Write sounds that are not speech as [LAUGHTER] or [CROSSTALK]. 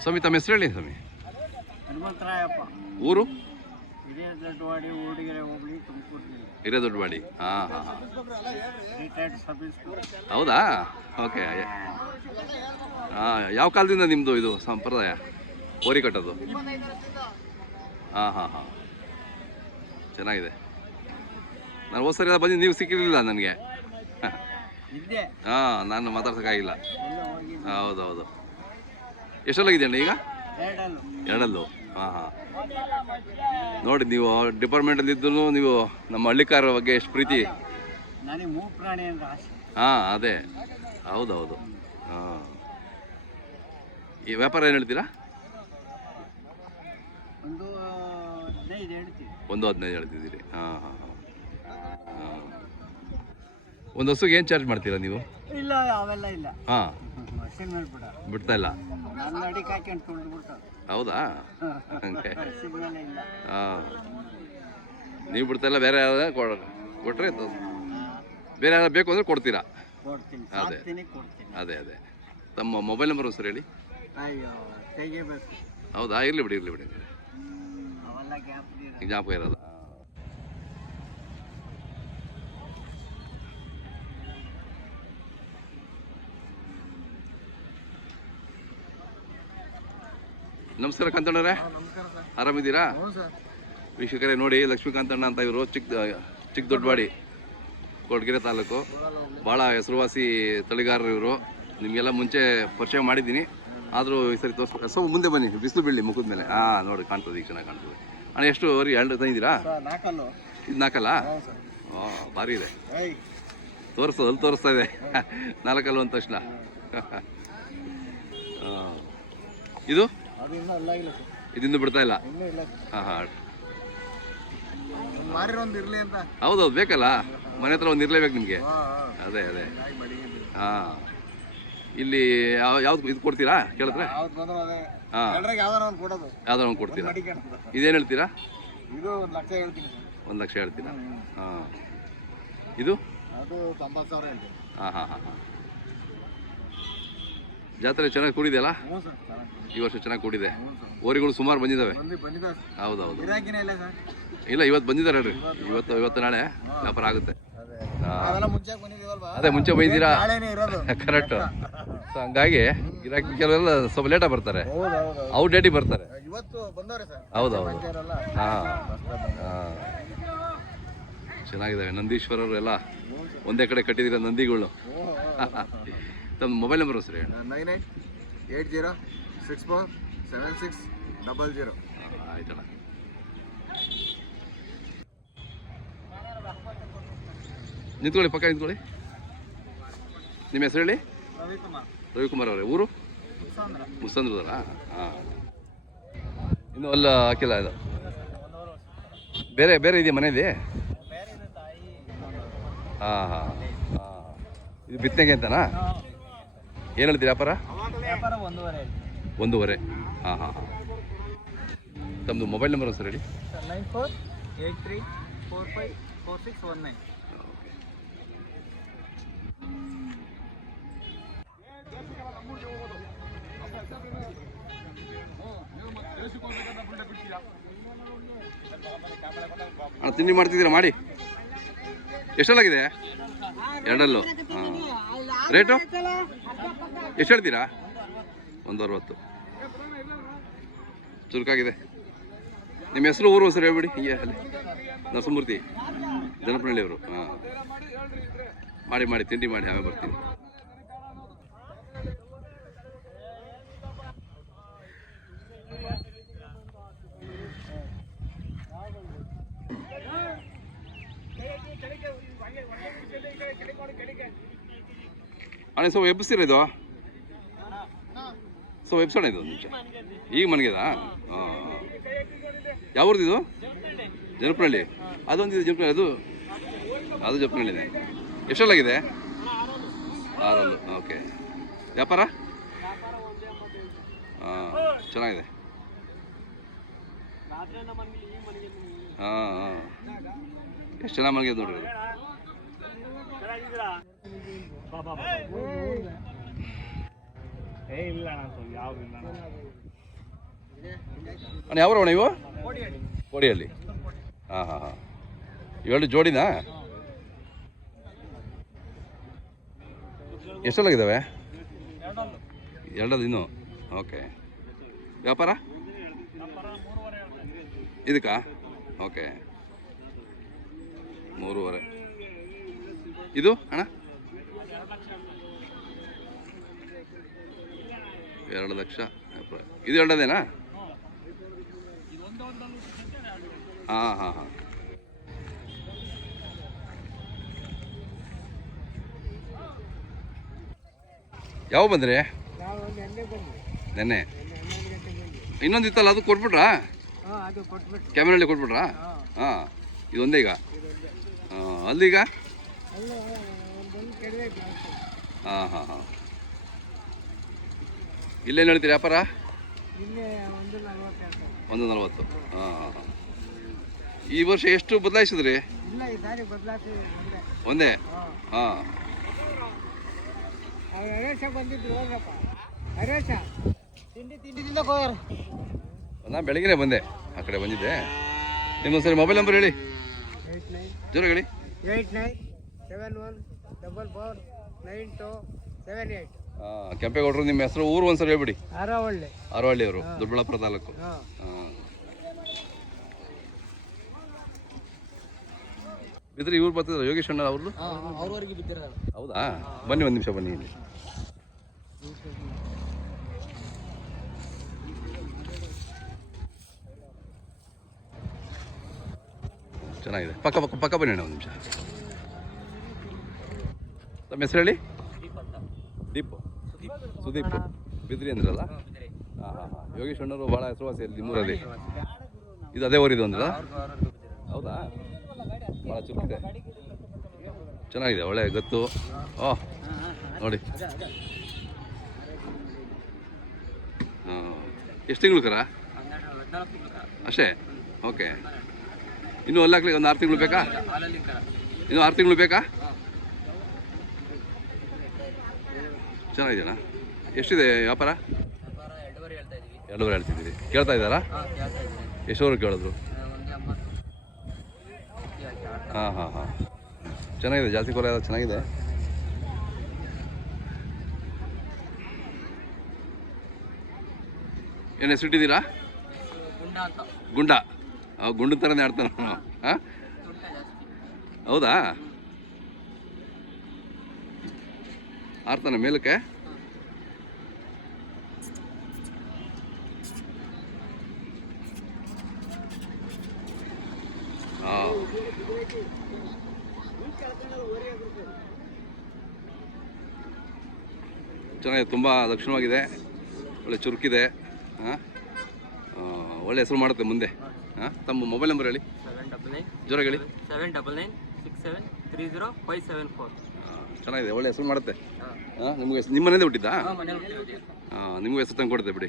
ಸ್ವಾಮಿ ತಮ್ಮ ಹೆಸರು ಹೇಳಿ ಸ್ವಾಮಿ ಹನುಮಂತರಾಯಪ್ಪ ಊರು ಹಿರಿಯ ದೊಡ್ಡವಾಡಿ ಊಡಿಗೆರೆ ಹೋಬಳಿ ತುಮಕೂರು ಜಿಲ್ಲೆ ಹಿರೇದೊಡ್ಡವಾಡಿ ಹಾಂ ಹಾಂ ಹಾಂ. ರಿಟೈರ್ಡ್ ಸಬ್ ಇನ್ಸ್ಪೆಕ್ಟರ್ ಹೌದಾ? ಓಕೆ. ಹಾಂ ಯಾವ ಕಾಲದಿಂದ ನಿಮ್ಮದು ಇದು ಸಂಪ್ರದಾಯ? ಓರಿ ಕಟ್ಟೋದು? ಹಾಂ ಹಾಂ ಹಾಂ. ಚೆನ್ನಾಗಿದೆ. ನಾನು ಹೋದ ಸರಿ ಬಂದು ನೀವು ಸಿಕ್ಕಿರಲಿಲ್ಲ ನನಗೆ. ಹಾಂ ನಾನು ಮಾತಾಡ್ಸೋಕ್ಕಾಗಿಲ್ಲ. ಹೌದೌದು. ಎಷ್ಟೆಲ್ಲಾಗಿದೆ ಅಣ್ಣ ಈಗ ಎರಡಲ್ಲು. ಹಾಂ ಹಾಂ. ನೋಡಿ ನೀವು ಡಿಪಾರ್ಟ್ಮೆಂಟಲ್ಲಿ ಇದ್ದು ನೀವು ನಮ್ಮ ಹಳ್ಳಿಕಾರ ಬಗ್ಗೆ ಎಷ್ಟು ಪ್ರೀತಿ. ಹಾ ಅದೇ. ಹೌದೌದು. ಹಾಂ. ಈ ವ್ಯಾಪಾರ ಏನು ಹೇಳ್ತೀರಾ? ಒಂದು ಹದಿನೈದು ಹೇಳ್ತೀವಿ. ಒಂದು ಹದಿನೈದು ಹೇಳ್ತಿದ್ದೀರಿ. ಹಾಂ ಹಾಂ ಹಾಂ. ಒಂದು ಹಸುಗೆ ಏನು ಚಾರ್ಜ್ ಮಾಡ್ತೀರಾ ನೀವು? ಇಲ್ಲ ಅವೆಲ್ಲ ಇಲ್ಲ. ಹಾಂ. ಹಸಿನ ಮೇಲೆ ಬಿಡ ಬಿಡ್ತಾ ಇಲ್ಲ? ನನ್ನ ಅಡಿಗೆ ಹಾಕ್ಯಂಡು ತುಳಿದು ಬಿಡ್ತಾರೆ ಹೌದಾ? ಹಂಗೆ. ಹಸಿನ ಮೇಲೆ ಇಲ್ಲ. ಹಾಂ. ನೀವು ಬಿಡ್ತಾ ಇಲ್ಲ ಬೇರೆ ಯಾರು ಕೊಟ್ಟರೆ ಬೇರೆ ಯಾರು ಬೇಕು ಅಂದರೆ ಕೊಡ್ತೀರಾ? ಕೊಡ್ತೀನಿ. ಅದೇ. ಸಾಕ್ತೀನಿ ಕೊಡ್ತೀನಿ. ಅದೇ ಅದೇ. ತಮ್ಮ ಮೊಬೈಲ್ ನಂಬರ್ ಸರ್ ಹೇಳಿ. ಅಯ್ಯೋ ತೆಗಿಬೇಕು. ಹೌದಾ? ಇರಲಿ ಬಿಡಿ ಇರಲಿ ಬಿಡಿ. ಅವೆಲ್ಲ ಗ್ಯಾಪ್ ಜ್ಞಾಪಕ ಇರಲ್ಲ. ನಮಸ್ಕಾರ ಕಾಂತಣ್ಣರೇ. ಆರಾಮಿದ್ದೀರಾ? ವೀಕ್ಷಕರೇ ನೋಡಿ ಲಕ್ಷ್ಮೀಕಾಂತಣ್ಣ ಅಂತ ಇವರು ಚಿಕ್ಕ ಚಿಕ್ಕ ದೊಡ್ಡವಾಡಿ ಕೊಡಗೆರೆ ತಾಲೂಕು. ಭಾಳ ಹೆಸರುವಾಸಿ ತಳಿಗಾರರು ಇವರು. ನಿಮಗೆಲ್ಲ ಮುಂಚೆ ಪರಿಚಯ ಮಾಡಿದ್ದೀನಿ. ಆದರೂ ಈ ಸರಿ ತೋರಿಸ್ ಸೊ ಮುಂದೆ ಬನ್ನಿ ಬಿಸಿಲು ಬೀಳಿ ಮುಖದ ಮೇಲೆ. ಹಾಂ ನೋಡಿ ಕಾಣ್ತದೆ ಈಗ ಚೆನ್ನಾಗಿ ಕಾಣ್ತದೆ. ಅಣ್ಣ ಎಷ್ಟು ವರಿ ಎರಡು ತಂದಿದ್ದೀರಾ ಇದು ನಾಲ್ಕಲ್ಲ? ಹಾಂ ಭಾರಿ ಇದೆ. ತೋರಿಸ್ತದೆ ಅಲ್ಲಿ ತೋರಿಸ್ತಾ ಇದೆ. ನಾಲ್ಕಲ್ಲು ಒಂದು ತಕ್ಷಣ. ಹಾಂ ಇದು? ಇದಿಂದು ಬಿಡ್ತಾ ಇಲ್ಲ? ಹಾಂ ಹಾಂ. ಮಾರಿರೊಂದು ಇರಲಿ ಅಂತ. ಹೌದೌದು ಬೇಕಲ್ಲ? ಮನೆ ಹತ್ರ ಒಂದು ಇರ್ಲೇಬೇಕು ನಿಮಗೆ. ಅದೇ ಅದೇ. ಹಾ. ಇಲ್ಲಿ ಯಾವ ಯಾವ್ದು ಇದು ಕೊಡ್ತೀರಾ ಕೇಳಿದ್ರೆ? ಹಾಂ. ಯಾವ್ದಾರ ಒಂದು ಕೊಡೋದು. ಯಾವ್ದಾರ ಒಂದು ಕೊಡ್ತೀರಾ? ಇದೇನು ಹೇಳ್ತೀರಾ? ಇದು ಒಂದು ಲಕ್ಷ ಹೇಳ್ತೀರಾ? ಹಾಂ. ಇದು? ಹಾಂ ಹಾಂ ಹಾಂ ಹಾಂ. ಜಾತ್ರೆ ಚೆನ್ನಾಗಿ ಕೂಡಿದೆಯಲ್ಲ? ಈ ವರ್ಷ ಚೆನ್ನಾಗಿ ಕೂಡಿದೆ. ಓರಿಗಳು ಸುಮಾರು ಬಂದಿದ್ದಾವೆ ಬಂದು ಬಂದಿದ್ದ ಹೌದೌದು. ಇಲ್ಲ ಇವತ್ತು ಬಂದಿದ್ದಾರೆ ಹೇಳ್ರಿ. ಇವತ್ತು ಇವತ್ತು ನಾಳೆ ವ್ಯಾಪಾರ ಆಗುತ್ತೆ. ಅದೇ. ಮುಂಚೆ ಬೈದಿರಾ ಕರೆಕ್ಟ್ ಸೊ ಹಂಗಾಗಿ ಗಿರಾಕಿ ಕೆಲವೆಲ್ಲ ಸ್ವಲ್ಪ ಲೇಟಾಗಿ ಬರ್ತಾರೆ. ಔಟ್ ಡೇಟಿಗೆ ಬರ್ತಾರೆ. ಹೌದೌದು. ಹಾಂ. ಹಾಂ. ಚೆನ್ನಾಗಿದ್ದಾವೆ ನಂದೀಶ್ವರರು ಎಲ್ಲ ಒಂದೇ ಕಡೆ ಕಟ್ಟಿದ್ದೀರ ನಂದಿಗಳು. [LAUGHS] ತಮ್ಮ ಮೊಬೈಲ್ ನಂಬರ್ ಸರಿ ಹೇಳಿ. Nine eight eight zero six four seven six double zero. ಆಯ್ತಣ್ಣ. ನಿಂತ್ಕೊಳ್ಳಿ ಪಕ್ಕ ನಿಂತ್ಕೊಳ್ಳಿ. ನಿಮ್ಮ ಹೆಸರು ಹೇಳಿ? ರವಿಕುಮಾರ್ ರವಿಕುಮಾರ್ ಅವರೇ. ಊರು? ಮುಸಾಂದ್ರ ಮುಸ್ಸಂದ್ರದಲ್ಲ? ಹಾಂ ಇನ್ನು ಅಲ್ಲ ಹಾಕಿಲ್ಲ ಇದು. ಬೇರೆ ಬೇರೆ ಇದೆಯಾ ಮನೆ ಬೇರೆ ಇದೆ ತಾಯಿ. ಹಾಂ ಹಾಂ ಹಾಂ. ಇದು ಬಿತ್ತನೆಗೆ ಅಂತನಾ? ಏನು ಹೇಳ್ತೀರಿ ವ್ಯಾಪಾರ? ಒಂದೂವರೆ ಒಂದೂವರೆ. ಹಾಂ ಹಾಂ ಹಾಂ. ತಮ್ಮದು ಮೊಬೈಲ್ ನಂಬರ್ ಸರ್ ಹೇಳಿ. Nine four eight three four five four six one nine. ಅಣ್ಣ ತಿಂಡಿ ಮಾಡ್ತಿದ್ದೀರಾ? ಮಾಡಿ. ಎಷ್ಟಲ್ಲಾಗಿದೆ? ಎರಡಲ್ಲೂ. ಹಾಂ. ರೇಟು ಎಷ್ಟು ಹೇಳ್ತೀರಾ? ಒಂದು ಅರವತ್ತು ಚುರುಕಾಗಿದೆ. ನಿಮ್ಮ ಹೆಸರು, ಊರು, ಹೆಸರು ಹೇಳ್ಬಿಡಿ, ಹೀಗೆ ಅಲ್ಲಿ. ನರಸಮೂರ್ತಿ ಜನಪನಹಳ್ಳಿ ಅವರು. ಹಾಂ. ಮಾಡಿ ಮಾಡಿ, ತಿಂಡಿ ಮಾಡಿ ಆಮೇಲೆ ಬರ್ತೀನಿ. ಅಣ್ಣ, ಸ್ವಲ್ಪ ಎಬ್ಬಿಸ್ತೀರ ಇದು? ಸೊ ವೆಬ್ಸೈಟ್ ಇದು? ಒಂದು ನಿಮಿಷ ಈಗ ಮನೆಗೆದಾ? ಹಾಂ ಯಾವ ಊರ್ದು ಇದು? ಜನಪ್ರಳ್ಳಿ ಅದೊಂದು ಇದು ಜನಪನಹಳ್ಳಿ ಅದು ಅದು ಜನಪನಹಳ್ಳಿನೇ ಎಷ್ಟಲ್ಲಾಗಿದೆ ಆರಲ್ಲು ಓಕೆ. ವ್ಯಾಪಾರ? ಹಾಂ ಚೆನ್ನಾಗಿದೆ. ಹಾಂ ಹಾಂ. ಎಷ್ಟು ಚೆನ್ನಾಗಿ ಮಲಗಿದೆ ನೋಡ್ರಿ ಅಣ್ಣ ಯಾವ ನೀವು ಕೋಡಿಯಲ್ಲಿ ಹಾಂ ಹಾಂ ಹಾಂ. ಇವೆರಡು ಜೋಡಿನಾ? ಎಷ್ಟೆಲ್ಲಾಗಿದ್ದಾವೆ ಎರಡದು ಇನ್ನು. ಓಕೆ. ವ್ಯಾಪಾರ? ಇದಕ್ಕಾ? ಓಕೆ. ಮೂರುವರೆ. ಇದು, ಅಣ್ಣ? ಎರಡು ಲಕ್ಷ. ಇದು ಎರಡದೇನಾ ಹಾಂ ಹಾಂ ಹಾಂ. ಯಾವ ಬಂದ್ರಿ? ನೆನ್ನೆ. ಇನ್ನೊಂದು ಇತ್ತಲ್ಲ ಅದು ಕೊಟ್ಬಿಟ್ರಾ? ಕ್ಯಾಮ್ರಲ್ಲಿ ಕೊಟ್ಬಿಟ್ರಾ? ಹಾಂ, ಇದೊಂದೇ ಈಗ. ಹಾಂ, ಅಲ್ಲೀಗ? ಹಾಂ ಹಾಂ ಹಾಂ. ಇಲ್ಲೇನು ಹೇಳ್ತೀರಿ ವ್ಯಾಪಾರ? ಇಲ್ಲೇ ಒಂದು ನಲ್ವತ್ತು ಹಾಂ ಈ ವರ್ಷ ಎಷ್ಟು ಬದಲಾಯಿಸಿದ್ರಿ? ಒಂದೇ. ಹಾಂ. ನಾನು ಬೆಳಗ್ಗೆ ಬಂದೆ. ಆ ಕಡೆ ಬಂದಿದ್ದೆ. ನಿಮ್ಮೊಂದ್ಸರಿ ಮೊಬೈಲ್ ನಂಬರ್ ಹೇಳಿ. ಜೋರು ಹೇಳಿ. Eight nine seven one double four nine two seven eight. ಕೆಂಪೇಗೌಡರು ನಿಮ್ಮ ಹೆಸರು ಊರು ಒಂದ್ಸರಿ ಹೇಳ್ಬಿಡಿ. ಅರವಳ್ಳಿ. ಅರವಳ್ಳಿಯವರು ದೊಡ್ಡಬಳ್ಳಾಪುರ ತಾಲೂಕು. ಬಿದ್ರೆ ಇವ್ರು ಬರ್ತಿದ್ರು ಯೋಗೇಶ್ ಅಣ್ಣ ಅವ್ರದ್ದು ಹೌದಾ? ಬನ್ನಿ ಒಂದು ನಿಮಿಷ ಬನ್ನಿ ಇಲ್ಲಿ. ಚೆನ್ನಾಗಿದೆ. ಪಕ್ಕ ಪಕ್ಕ ಪಕ್ಕ ಬನ್ನಿ ಅಣ್ಣ ಒಂದು ನಿಮಿಷ. ತಮ್ಮ ಹೆಸರು ಹೇಳಿ? ದೀಪು. ಸುದೀಪ್ ಬಿದ್ರಿ ಅಂದ್ರಲ್ಲ? ಹಾಂ ಹಾಂ ಯೋಗೇಶ್ ಅಣ್ಣವರು ಭಾಳ ಹೆಸರುವಾಸಿ ಇಲ್ಲಿ ನಿಮ್ಮೂರಲ್ಲಿ. ಇದು ಅದೇ ಊರಿದು ಅಂದ್ರ? ಹೌದಾ? ಭಾಳ ಚುರುಕಿದೆ ಚೆನ್ನಾಗಿದೆ, ಒಳ್ಳೆ ಗತ್ತು. ಓ, ನೋಡಿ. ಹಾಂ. ಎಷ್ಟು ತಿಂಗಳು ಕರ? ಅಷ್ಟೇ? ಓಕೆ. ಇನ್ನೂ ಅಲ್ಲಾಕ್ಲಿ ಒಂದು ಆರು ತಿಂಗಳು ಬೇಕಾ? ಇನ್ನೂ ಆರು ತಿಂಗಳು ಬೇಕಾ? ಚೆನ್ನಾಗಿದೆಯಣ್ಣ ಎಷ್ಟಿದೆ ವ್ಯಾಪಾರ? ಎರಡೂವರೆ ಹೇಳ್ತಿದ್ದೀರಿ ಕೇಳ್ತಾ ಇದ್ದಾರಾ? ಎಷ್ಟೋರು ಕೇಳಿದ್ರು? ಹಾಂ ಹಾಂ ಹಾಂ. ಚೆನ್ನಾಗಿದೆ, ಜಾಸ್ತಿ ಕೊಲೆ ಎಲ್ಲ ಚೆನ್ನಾಗಿದೆ. ಏನು ಹೆಸರಿಟ್ಟಿದ್ದೀರಾ ಗುಂಡ. ಗುಂಡ ಗುಂಡು ಥರನೇ ಆಡ್ತಾನೆ ಹಾಂ? ಹೌದಾ? ಆಡ್ತಾನೆ ಮೇಲಕ್ಕೆ. ಚೆನ್ನಾಗಿದೆ ತುಂಬ ಲಕ್ಷಣವಾಗಿದೆ ಒಳ್ಳೆ ಚುರುಕಿದೆ. ಹಾಂ. ಒಳ್ಳೆ ಹೆಸರು ಮಾಡುತ್ತೆ ಮುಂದೆ. ಹಾಂ ತಮ್ಮ ಮೊಬೈಲ್ ನಂಬರ್ ಹೇಳಿ. ಸೆವೆನ್ ಡಬಲ್ ನೈನ್ ಜೋರಾಗಿ ಹೇಳಿ. Seven double nine six seven three zero five seven four. ಚೆನ್ನಾಗಿದೆ ಒಳ್ಳೆ ಹೆಸರು ಮಾಡುತ್ತೆ. ನಿಮಗೆ ನಿಮ್ಮ ಮನೆಯಿಂದ ಹುಟ್ಟಿದ್ದಾ. ಹಾಂ ಹಾಂ ಹೆಸರು ತಂದು ಕೊಡುತ್ತೆ ಬಿಡಿ.